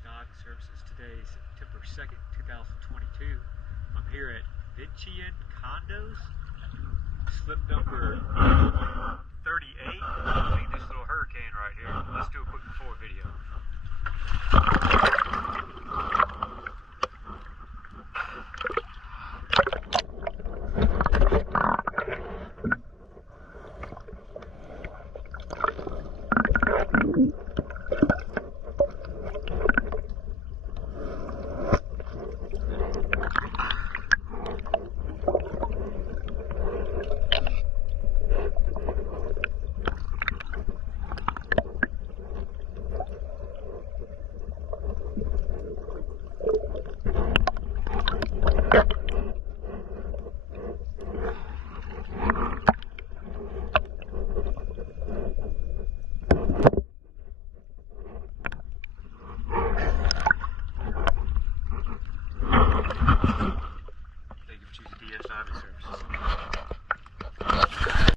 Diving Services. Today is September 2nd, 2022. I'm here at Venetian Condos, slip number 38. See this little hurricane right here. Let's do a quick before video. Thank you for choosing DS Diving Services.